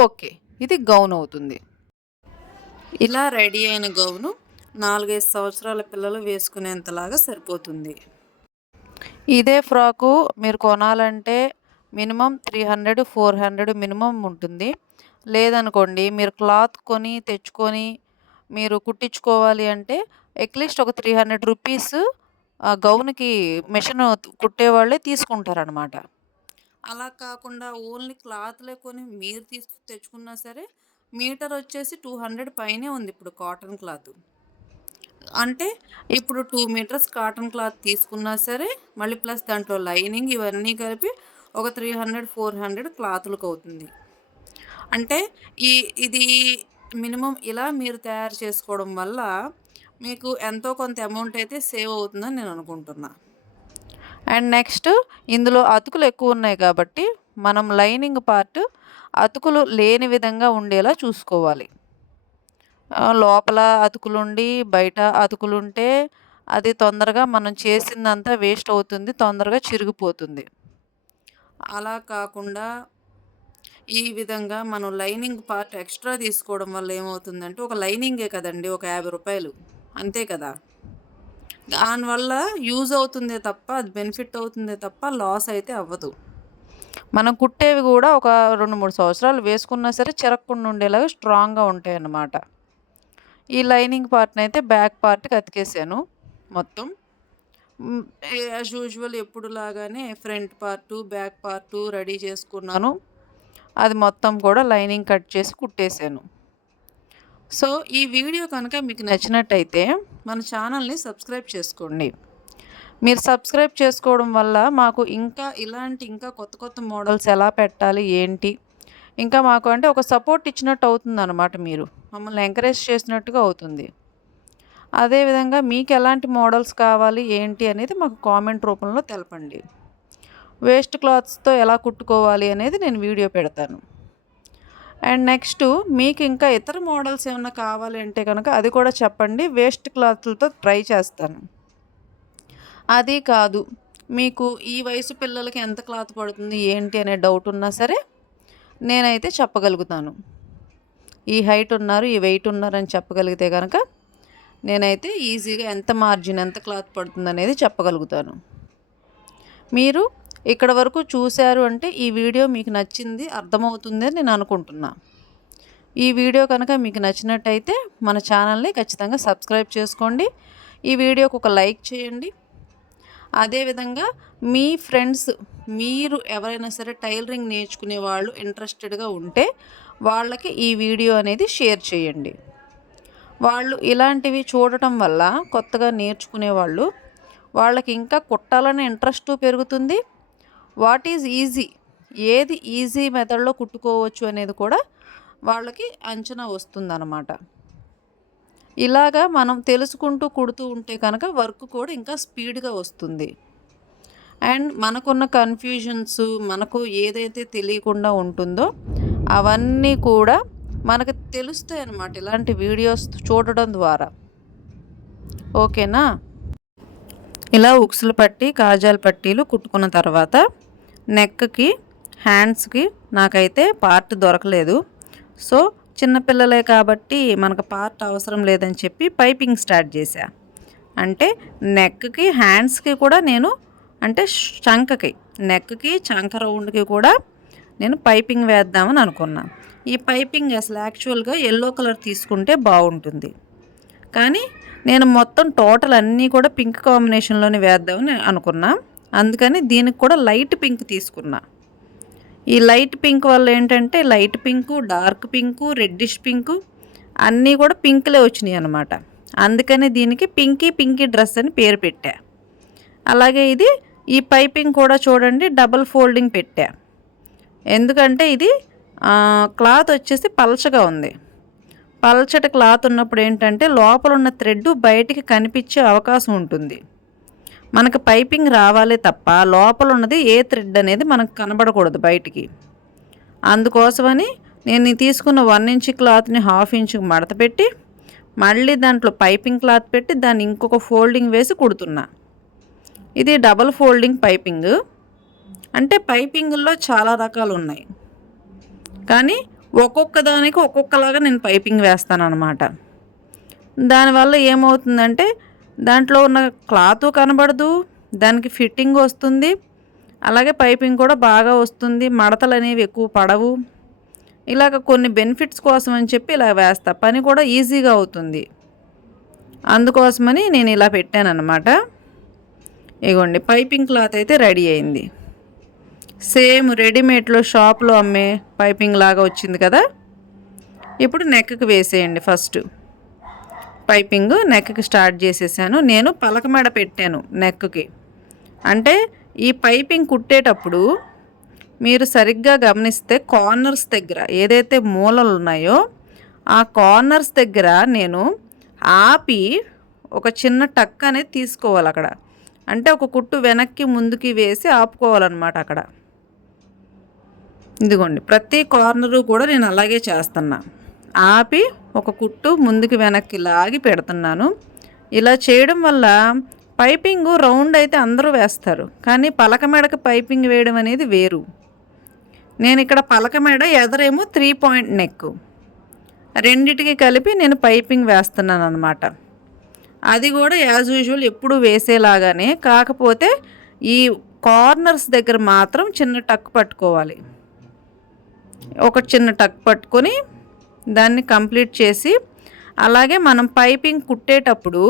ఓకే, ఇది గౌన్ అవుతుంది. ఇలా రెడీ అయిన గౌను 4-5 సంవత్సరాల పిల్లలు వేసుకునేంతలాగా సరిపోతుంది. ఇదే ఫ్రాకు మీరు కొనాలంటే మినిమం 300-400 మినిమం ఉంటుంది. లేదనుకోండి మీరు క్లాత్ కొని తెచ్చుకొని మీరు కుట్టించుకోవాలి అంటే అట్లీస్ట్ ఒక 300 రూపీస్ గౌన్కి మిషన్ కుట్టేవాళ్ళే తీసుకుంటారనమాట. అలా కాకుండా ఓన్లీ క్లాత్లే కొని మీరు తెచ్చుకున్నా సరే మీటర్ వచ్చేసి 200 పైనే ఉంది ఇప్పుడు కాటన్ క్లాత్. అంటే ఇప్పుడు 2 మీటర్స్ కాటన్ క్లాత్ తీసుకున్నా సరే మళ్ళీ ప్లస్ దాంట్లో లైనింగ్ ఇవన్నీ కలిపి ఒక 300-400 క్లాతులకు అవుతుంది. అంటే ఇది మినిమం ఇలా మీరు తయారు చేసుకోవడం వల్ల మీకు ఎంతో కొంత అమౌంట్ అయితే సేవ్ అవుతుందని నేను అనుకుంటున్నా. అండ్ నెక్స్ట్ ఇందులో అతుకులు ఎక్కువ ఉన్నాయి కాబట్టి మనం లైనింగ్ పార్ట్ అతుకులు లేని విధంగా ఉండేలా చూసుకోవాలి. లోపల అతుకులుండి బయట అతుకులుంటే అది తొందరగా మనం చేసిందంతా వేస్ట్ అవుతుంది, తొందరగా చిరిగిపోతుంది. అలా కాకుండా ఈ విధంగా మనం లైనింగ్ పార్ట్ ఎక్స్ట్రా తీసుకోవడం వల్ల ఏమవుతుందంటే, ఒక లైనింగే కదండి, ఒక ₹50 అంతే కదా. దానివల్ల యూజ్ అవుతుందే తప్ప, అది బెనిఫిట్ అవుతుందే తప్ప లాస్ అయితే అవ్వదు. మనం కుట్టేవి కూడా ఒక 2-3 సంవత్సరాలు వేసుకున్నా సరే చిరగకుండా ఉండేలాగా స్ట్రాంగ్గా ఉంటాయన్నమాట. ఈ లైనింగ్ పార్ట్‌నైతే బ్యాక్ పార్ట్‌కి అతికేసాను మొత్తం. యాజ్ యూజువల్ ఎప్పుడులాగానే front part, back part ready చేసుకున్నాను. అది మొత్తం కూడా లైనింగ్ కట్ చేసి కుట్టేసాను. సో, ఈ వీడియో కనుక మీకు నచ్చినట్టయితే మన ఛానల్‌ని సబ్స్క్రైబ్ చేసుకోండి. మీరు సబ్స్క్రైబ్ చేసుకోవడం వల్ల మాకు ఇంకా కొత్త కొత్త మోడల్స్ ఎలా పెట్టాలి, ఏంటి, ఇంకా మాకు అంటే ఒక సపోర్ట్ ఇచ్చినట్టు అవుతుందన్నమాట. మీరు మమ్మల్ని ఎంకరేజ్ చేసినట్టుగా అవుతుంది. అదేవిధంగా మీకు ఎలాంటి మోడల్స్ కావాలి, ఏంటి అనేది మాకు కామెంట్ రూపంలో తెలపండి. వేస్ట్ క్లాత్స్తో ఎలా కుట్టుకోవాలి అనేది నేను వీడియో పెడతాను. అండ్ నెక్స్ట్ మీకు ఇంకా ఇతర మోడల్స్ ఏమన్నా కావాలి అంటే కనుక అది కూడా చెప్పండి. వేస్ట్ క్లాత్లతో ట్రై చేస్తాను. అది కాదు, మీకు ఈ వయసు పిల్లలకి ఎంత క్లాత్ పడుతుంది, ఏంటి అనే డౌట్ ఉన్నా సరే నేనైతే చెప్పగలుగుతాను. ఈ హైట్ ఉన్నారు, ఈ వెయిట్ ఉన్నారని చెప్పగలిగితే కనుక నేనైతే ఈజీగా ఎంత మార్జిన్, ఎంత క్లాత్ పడుతుంది అనేది చెప్పగలుగుతాను. మీరు ఇక్కడ వరకు చూశారు అంటే ఈ వీడియో మీకు నచ్చింది, అర్థమవుతుంది అని నేను అనుకుంటున్నా. ఈ వీడియో కనుక మీకు నచ్చినట్టయితే మన ఛానల్ని ఖచ్చితంగా సబ్స్క్రైబ్ చేసుకోండి. ఈ వీడియోకి ఒక లైక్ చేయండి. అదేవిధంగా మీ ఫ్రెండ్స్, మీరు ఎవరైనా సరే టైలరింగ్ నేర్చుకునే వాళ్ళు ఇంట్రెస్టెడ్గా ఉంటే వాళ్ళకి ఈ వీడియో అనేది షేర్ చేయండి. వాళ్ళు ఇలాంటివి చూడటం వల్ల కొత్తగా నేర్చుకునే వాళ్ళకి ఇంకా కుట్టాలనే ఇంట్రెస్ట్ పెరుగుతుంది. వాట్ ఈజ్ ఈజీ, ఏది ఈజీ మెథడ్లో కుట్టుకోవచ్చు అనేది కూడా వాళ్ళకి అంచనా వస్తుందన్నమాట. ఇలాగా మనం తెలుసుకుంటూ కుడుతూ ఉంటే కనుక వర్క్ కూడా ఇంకా స్పీడ్గా వస్తుంది. అండ్ మనకున్న కన్ఫ్యూజన్స్, మనకు ఏదైతే తెలియకుండా ఉంటుందో అవన్నీ కూడా మనకు తెలుస్తాయి అన్నమాట ఇలాంటి వీడియోస్ చూడడం ద్వారా. ఓకేనా. ఇలా ఉక్సులు పట్టి, కాజాల పట్టీలు కుట్టుకున్న తర్వాత నెక్కి, హ్యాండ్స్కి నాకైతే పార్ట్ దొరకలేదు. సో చిన్నపిల్లలే కాబట్టి మనకు పార్ట్ అవసరం లేదని చెప్పి పైపింగ్ స్టార్ట్ చేశా. అంటే నెక్కి, హ్యాండ్స్కి కూడా నేను, అంటే చంకకి, నెక్కి, చంక రౌండ్కి కూడా నేను పైపింగ్ వేద్దామని అనుకున్నా. ఈ పైపింగ్ అసలు యాక్చువల్గా ఎల్లో కలర్ తీసుకుంటే బాగుంటుంది, కానీ నేను మొత్తం టోటల్ అన్నీ కూడా పింక్ కాంబినేషన్లోనే వేద్దామని అనుకున్నా. అందుకని దీనికి కూడా లైట్ పింక్ తీసుకున్నా. ఈ లైట్ పింక్ వల్ల ఏంటంటే light pink, dark pink, reddish pink అన్నీ కూడా పింక్లే వచ్చినాయి అన్నమాట. అందుకని దీనికి పింకీ డ్రెస్ అని పేరు పెట్టా. అలాగే ఈ పైపింగ్ కూడా చూడండి డబుల్ ఫోల్డింగ్ పెట్టా. ఎందుకంటే ఇది క్లాత్ వచ్చేసి పల్చగా ఉంది. పల్చటి క్లాత్ ఉన్నప్పుడు ఏంటంటే లోపల ఉన్న థ్రెడ్ బయటికి కనిపించే అవకాశం ఉంటుంది. మనకు పైపింగ్ రావాలే తప్ప లోపల ఉన్నది ఏ థ్రెడ్ అనేది మనకు కనబడకూడదు బయటికి. అందుకోసమని నేను తీసుకున్న 1 ఇంచ్ క్లాత్ని 1/2 ఇంచుకి మడత పెట్టి మళ్ళీ దాంట్లో పైపింగ్ క్లాత్ పెట్టి దాన్ని ఇంకొక ఫోల్డింగ్ వేసి కుడుతున్నా. ఇది డబల్ ఫోల్డింగ్ పైపింగ్. అంటే పైపింగుల్లో చాలా రకాలు ఉన్నాయి, కానీ ఒక్కొక్క దానికి ఒక్కొక్కలాగా నేను పైపింగ్ వేస్తాను అన్నమాట. దానివల్ల ఏమవుతుందంటే దాంట్లో ఉన్న క్లాత్ కనబడదు, దానికి ఫిట్టింగ్ వస్తుంది, అలాగే పైపింగ్ కూడా బాగా వస్తుంది, మడతలు అనేవి ఎక్కువ పడవు. ఇలాగ కొన్ని బెనిఫిట్స్ కోసం అని చెప్పి ఇలా వేస్తా, పని కూడా ఈజీగా అవుతుంది. అందుకోసమని నేను ఇలా పెట్టాను అన్నమాట. ఇగోండి పైపింగ్ క్లాత్ అయితే రెడీ అయింది. సేమ్ రెడీమేడ్లో షాప్లో అమ్మే పైపింగ్ లాగా వచ్చింది కదా. ఇప్పుడు నెక్కి వేసేయండి. ఫస్ట్ పైపింగ్ నెక్కి స్టార్ట్ చేసేసాను. నేను పలక మెడ పెట్టాను నెక్కి. అంటే ఈ పైపింగ్ కుట్టేటప్పుడు మీరు సరిగ్గా గమనిస్తే కార్నర్స్ దగ్గర ఏదైతే మూలలు ఉన్నాయో ఆ కార్నర్స్ దగ్గర నేను ఆపి ఒక చిన్న టక్ అనేది తీసుకోవాలి అక్కడ. అంటే ఒక కుట్టు వెనక్కి ముందుకి వేసి ఆపుకోవాలన్నమాట అక్కడ. ఇదిగోండి ప్రతి కార్నరు కూడా నేను అలాగే చేస్తున్నా. ఆపి ఒక కుట్టు ముందుకి వెనక్కి లాగి పెడుతున్నాను. ఇలా చేయడం వల్ల పైపింగ్ రౌండ్ అయితే అందరూ వేస్తారు, కానీ పలక మెడకి పైపింగ్ వేయడం అనేది వేరు. నేను ఇక్కడ పలక మెడ ఎదరేమో 3 పాయింట్ నెక్, రెండిటికి కలిపి నేను పైపింగ్ వేస్తున్నాను అనమాట. అది కూడా యాజ్ యూజువల్ ఎప్పుడు వేసేలాగానే, కాకపోతే ఈ కార్నర్స్ దగ్గర మాత్రం చిన్న టక్ పట్టుకోవాలి. ఒక చిన్న టక్ పట్టుకొని దాన్ని కంప్లీట్ చేసి, అలాగే మనం పైపింగ్ కుట్టేటప్పుడు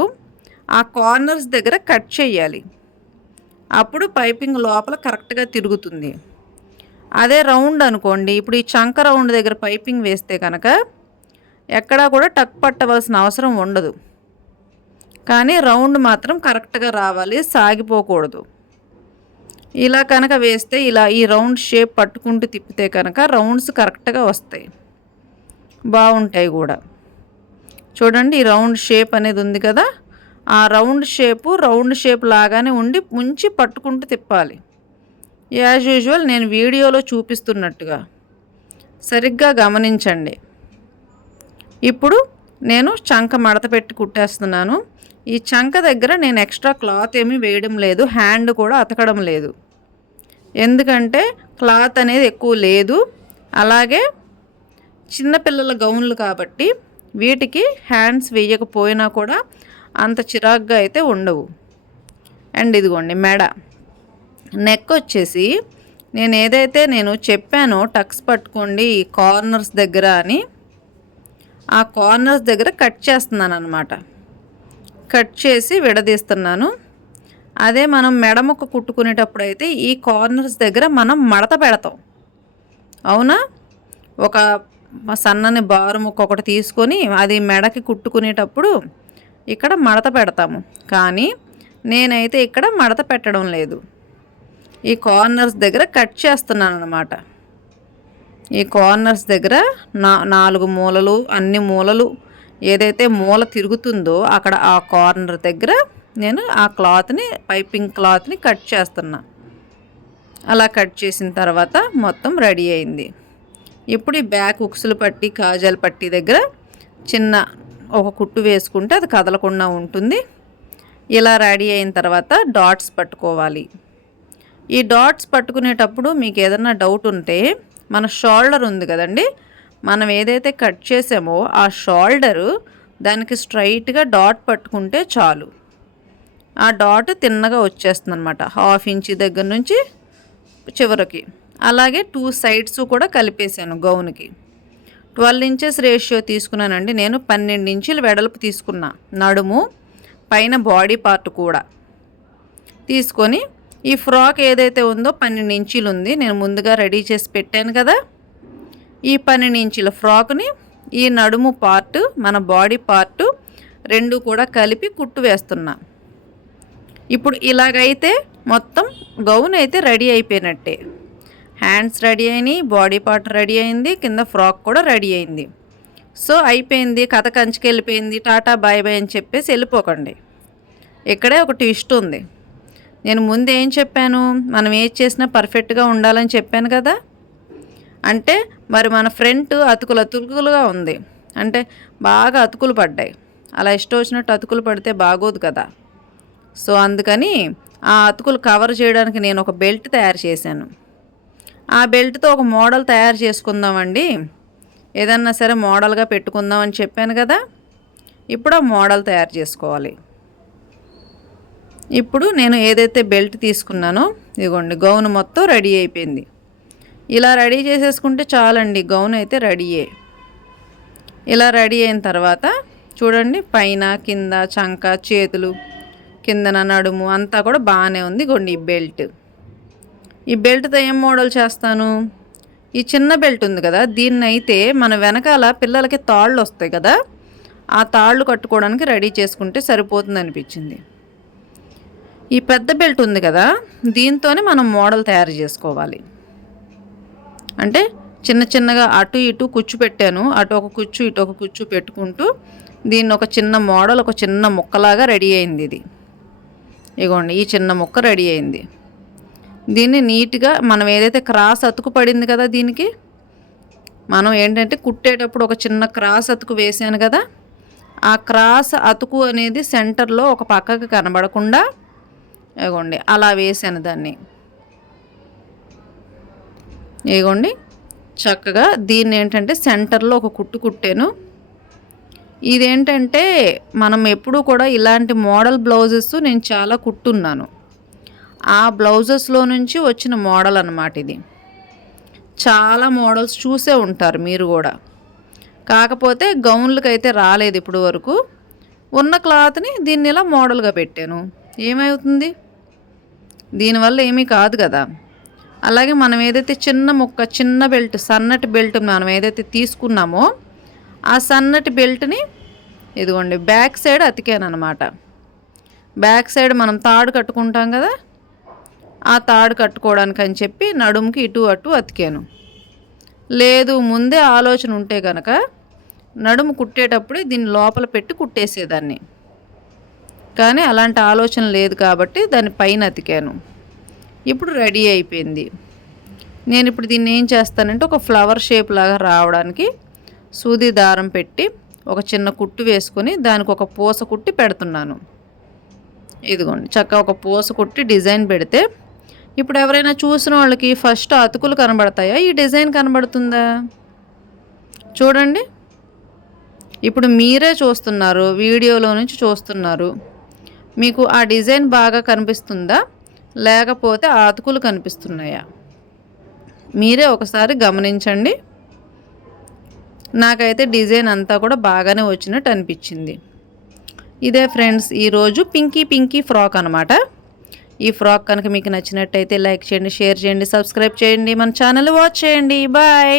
ఆ కార్నర్స్ దగ్గర కట్ చేయాలి. అప్పుడు పైపింగ్ లోపల కరెక్ట్గా తిరుగుతుంది. అదే రౌండ్ అనుకోండి, ఇప్పుడు ఈ చంక రౌండ్ దగ్గర పైపింగ్ వేస్తే కనుక ఎక్కడా కూడా టక్ పట్టవలసిన అవసరం ఉండదు. కానీ రౌండ్ మాత్రం కరెక్ట్గా రావాలి, సాగిపోకూడదు. ఇలా కనుక వేస్తే ఇలా ఈ రౌండ్ షేప్ పట్టుకుంటూ తిప్పితే కనుక రౌండ్స్ కరెక్ట్గా వస్తాయి, బాగుంటాయి కూడా. చూడండి ఈ రౌండ్ షేప్ అనేది ఉంది కదా, ఆ రౌండ్ షేప్ లాగానే ఉండి ముంచి పట్టుకుంటూ తిప్పాలి. యాజ్ యూజువల్ నేను వీడియోలో చూపిస్తున్నట్టుగా సరిగ్గా గమనించండి. ఇప్పుడు నేను చంక మడత పెట్టి కుట్టేస్తున్నాను. ఈ చంక దగ్గర నేను ఎక్స్ట్రా క్లాత్ ఏమీ వేయడం లేదు, హ్యాండ్ కూడా అతకడం లేదు. ఎందుకంటే క్లాత్ అనేది ఎక్కువ లేదు. అలాగే చిన్నపిల్లల గౌన్లు కాబట్టి వీటికి హ్యాండ్స్ వేయకపోయినా కూడా అంత చిరాగ్గా అయితే ఉండవు. అండ్ ఇదిగోండి మెడ నెక్ వచ్చేసి నేను ఏదైతే చెప్పానో టక్స్ పట్టుకోండి ఈ కార్నర్స్ దగ్గర అని, ఆ కార్నర్స్ దగ్గర కట్ చేస్తున్నాను అనమాట. కట్ చేసి విడదీస్తున్నాను. అదే మనం మెడముక్క కుట్టుకునేటప్పుడు అయితే ఈ కార్నర్స్ దగ్గర మనం మడత పెడతాం, అవునా? ఒక సన్నని బారు ముక్క ఒకటి తీసుకొని అది మెడకి కుట్టుకునేటప్పుడు ఇక్కడ మడత పెడతాము. కానీ నేనైతే ఇక్కడ మడత పెట్టడం లేదు, ఈ కార్నర్స్ దగ్గర కట్ చేస్తున్నాను అనమాట. ఈ కార్నర్స్ దగ్గర 4 మూలలు, అన్ని మూలలు ఏదైతే మూల తిరుగుతుందో అక్కడ ఆ కార్నర్ దగ్గర నేను ఆ క్లాత్ని, పైపింగ్ క్లాత్ని కట్ చేస్తున్నా. అలా కట్ చేసిన తర్వాత మొత్తం రెడీ అయింది. ఇప్పుడు ఈ బ్యాక్ ఉక్సులు పట్టి, కాజాల పట్టి దగ్గర చిన్న ఒక కుట్టు వేసుకుంటే అది కదలకుండా ఉంటుంది. ఇలా రెడీ అయిన తర్వాత డాట్స్ పట్టుకోవాలి. ఈ డాట్స్ పట్టుకునేటప్పుడు మీకు ఏదైనా డౌట్ ఉంటే మన షోల్డర్ ఉంది కదండి, మనం ఏదైతే కట్ చేసామో ఆ షోల్డరు దానికి స్ట్రైట్గా డాట్ పట్టుకుంటే చాలు. ఆ డాట్ తిన్నగా వచ్చేస్తుంది అనమాట, 1/2 ఇంచ్ దగ్గర నుంచి చివరికి. అలాగే 2 సైడ్స్ కూడా కలిపేశాను గౌన్కి. 12 ఇంచెస్ రేషియో తీసుకున్నానండి నేను. 12 ఇంచులు వెడల్పు తీసుకున్నా, నడుము పైన బాడీ పార్ట్ కూడా తీసుకొని ఈ ఫ్రాక్ ఏదైతే ఉందో 12 ఇంచులు ఉంది, నేను ముందుగా రెడీ చేసి పెట్టాను కదా. ఈ 12 ఇంచుల ఫ్రాక్ని ఈ నడుము పార్ట్, మన బాడీ పార్ట్ రెండు కూడా కలిపి కుట్టు వేస్తున్నా. ఇప్పుడు ఇలాగైతే మొత్తం గౌన్ అయితే రెడీ అయిపోయినట్టే. హ్యాండ్స్ రెడీ అయినాయి, బాడీ పార్ట్ రెడీ అయింది, కింద ఫ్రాక్ కూడా రెడీ అయింది. సో అయిపోయింది, కథ కంచికి వెళ్ళిపోయింది, టాటా బాయ్ బాయ్ అని చెప్పేసి వెళ్ళిపోకండి. ఇక్కడే ఒక ట్విస్ట్ ఉంది. నేను ముందు ఏం చెప్పాను, మనం ఏది చేసినా పర్ఫెక్ట్గా ఉండాలని చెప్పాను కదా. అంటే మరి మన ఫ్రంట్ అతుకులుగా ఉంది, అంటే బాగా అతుకులు పడ్డాయి. అలా ఇష్టం వచ్చినట్టు అతుకులు పడితే బాగోదు కదా. సో అందుకని ఆ అతుకులు కవర్ చేయడానికి నేను ఒక బెల్ట్ తయారు చేశాను. ఆ బెల్ట్తో ఒక మోడల్ తయారు చేసుకుందామండి, ఏదన్నా సరే మోడల్గా పెట్టుకుందామని చెప్పాను కదా. ఇప్పుడు ఆ మోడల్ తయారు చేసుకోవాలి. ఇప్పుడు నేను ఏదైతే బెల్ట్ తీసుకున్నానో ఇదిగోండి, గౌన్ మొత్తం రెడీ అయిపోయింది. ఇలా రెడీ చేసేసుకుంటే చాలండి, గౌన్ అయితే రెడీయే. ఇలా రెడీ అయిన తర్వాత చూడండి, పైన కింద చంక, చేతులు, కిందన నడుము అంతా కూడా బాగానే ఉంది. ఇగోండి ఈ బెల్ట్. ఈ బెల్ట్తో ఏం మోడల్ చేస్తాను, ఈ చిన్న బెల్ట్ ఉంది కదా, దీన్ని అయితే మన వెనకాల పిల్లలకి తాళ్ళు వస్తాయి కదా, ఆ తాళ్ళు కట్టుకోవడానికి రెడీ చేసుకుంటే సరిపోతుంది అనిపించింది. ఈ పెద్ద బెల్ట్ ఉంది కదా, దీంతోనే మనం మోడల్ తయారు చేసుకోవాలి. అంటే చిన్న చిన్నగా అటు ఇటు కుచ్చు పెట్టాను, అటు ఒక కుచ్చు ఇటు ఒక కుచ్చు పెట్టుకుంటూ దీన్ని ఒక చిన్న మోడల్, ఒక చిన్న ముక్కలాగా రెడీ అయింది ఇది. ఇగోండి ఈ చిన్న ముక్క రెడీ అయింది. దీన్ని నీట్గా మనం ఏదైతే క్రాస్ అతుకు పడింది కదా, దీనికి మనం ఏంటంటే కుట్టేటప్పుడు ఒక చిన్న క్రాస్ అతుకు వేసాను కదా, ఆ క్రాస్ అతుకు అనేది సెంటర్లో ఒక పక్కకి కనబడకుండా ఇగోండి అలా వేసాను దాన్ని. ఇగోండి చక్కగా దీన్ని ఏంటంటే సెంటర్లో ఒక కుట్టు కుట్టాను. ఇదేంటంటే మనం ఎప్పుడూ కూడా ఇలాంటి మోడల్ బ్లౌజెస్ నేను చాలా కుట్టున్నాను. ఆ బ్లౌజెస్లో నుంచి వచ్చిన మోడల్ అన్నమాట ఇది. చాలా మోడల్స్ చూసే ఉంటారు మీరు కూడా. కాకపోతే గౌన్లకి అయితే రాలేదు ఇప్పుడు వరకు. ఉన్న క్లాత్ని దీన్ని ఇలా మోడల్గా పెట్టాను. ఏమవుతుంది, దీనివల్ల ఏమీ కాదు కదా. అలాగే మనం ఏదైతే చిన్న ముక్క, చిన్న బెల్ట్, సన్నటి బెల్ట్ మనం ఏదైతే తీసుకున్నామో ఆ సన్నటి బెల్ట్ని ఇదిగోండి బ్యాక్ సైడ్ అతికాను అనమాట. బ్యాక్ సైడ్ మనం తాడు కట్టుకుంటాం కదా, ఆ తాడు కట్టుకోవడానికి అని చెప్పి నడుముకి ఇటు అటు అతికాను. లేదు ముందే ఆలోచన ఉంటే కనుక నడుము కుట్టేటప్పుడే దీన్ని లోపల పెట్టి కుట్టేసేదాన్ని. కానీ అలాంటి ఆలోచన లేదు కాబట్టి దాన్ని పైన అతికాను. ఇప్పుడు రెడీ అయిపోయింది. నేను ఇప్పుడు దీన్ని ఏం చేస్తానంటే ఒక ఫ్లవర్ షేప్ లాగా రావడానికి సూది దారం పెట్టి ఒక చిన్న కుట్టు వేసుకొని దానికి ఒక పూస కుట్టి పెడుతున్నాను. ఇదిగోండి చక్కగా ఒక పూస కుట్టి డిజైన్ పెడితే ఇప్పుడు ఎవరైనా చూసిన వాళ్ళకి ఫస్ట్ అతుకులు కనబడతాయా, ఈ డిజైన్ కనబడుతుందా? చూడండి, ఇప్పుడు మీరే చూస్తున్నారు, వీడియోలో నుంచి చూస్తున్నారు. మీకు ఆ డిజైన్ బాగా కనిపిస్తుందా లేకపోతే ఆ అతుకులు కనిపిస్తున్నాయా? మీరే ఒకసారి గమనించండి. నాకైతే డిజైన్ అంతా కూడా బాగానే వచ్చినట్టు అనిపించింది. ఇదే ఫ్రెండ్స్ ఈరోజు పింకీ ఫ్రాక్ అనమాట. ఈ ఫ్రాక్ కనుక మీకు నచ్చినట్టయితే లైక్ చేయండి, షేర్ చేయండి, సబ్స్క్రైబ్ చేయండి, మన ఛానల్ వాచ్ చేయండి. బాయ్.